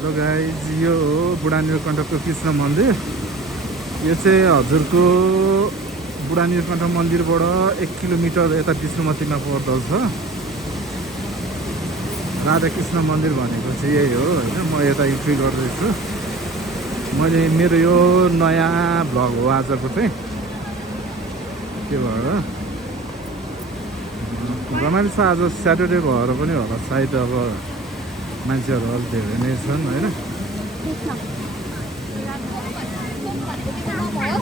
Hello guys, यो हो बुढा नीलकण्ठको कृष्ण मन्दिर। यो चाहिँ हजुरको बुढा नीलकण्ठ मन्दिरबाट 1 किलोमिटर यता विष्णुमतीमा पर्दछ। राधाकृष्ण मन्दिर भनेको चाहिँ यही हो होइन। म यता इन्ट्री गर्दैछु। मैले मेरो यो नयाँ भ्लग हो आजको चाहिँ, के भएर रमाइलो छ। आज स्याटरडे भएर पनि होला सायद, अब मान्छेहरू अलिक धेरै नै छन् होइन।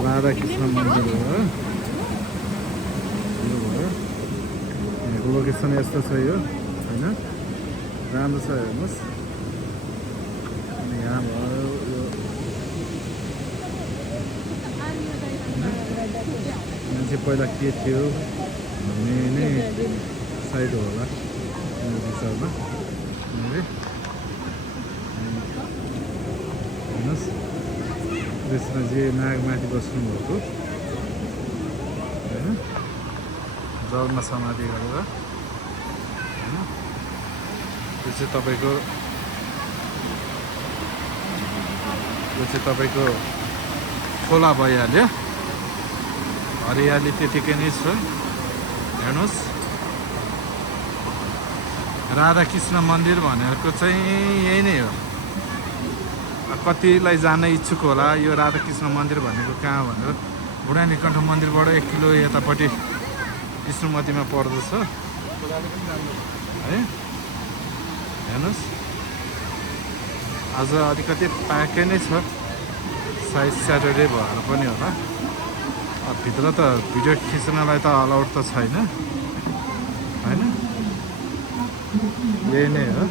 राधाकृष्ण मन्दिर हो यो भयो। यहाँको लोकेसन यस्तो छ यो होइन, राम्रो छ हेर्नुहोस्। अनि यहाँ भयो यो मान्छे पहिला के थियो भन्ने नै साइड होला मेरो विचारमा। हेर्नुहोस्, कृष्णजी नागमाथि बस्नुभएको होइन, जलमा समाधि गरेर होइन। यो चाहिँ तपाईँको खोला भइहाल्यो। हरियाली त्यतिकै नै छ हेर्नुहोस्। राधाकृष्ण मन्दिर भनेको चाहिँ यही नै हो। कतिलाई जान इच्छुक होला यो राधाकृष्ण मन्दिर भनेको कहाँ भनेर। बुढा नीलकण्ठ मन्दिरबाट 1 किलो यतापट्टि विष्णुमतीमा पर्दछ है। हेर्नुहोस्, आज अलिकति प्याकै नै छ, सायद स्याटरडे भएर पनि होला। भित्र त भिडियो खिच्नलाई त अलाउड त छैन होइन। यही नै हो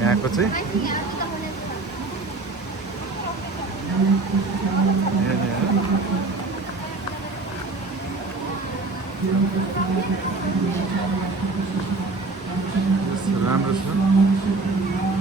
यहाँको चाहिँ। राम्रो छ।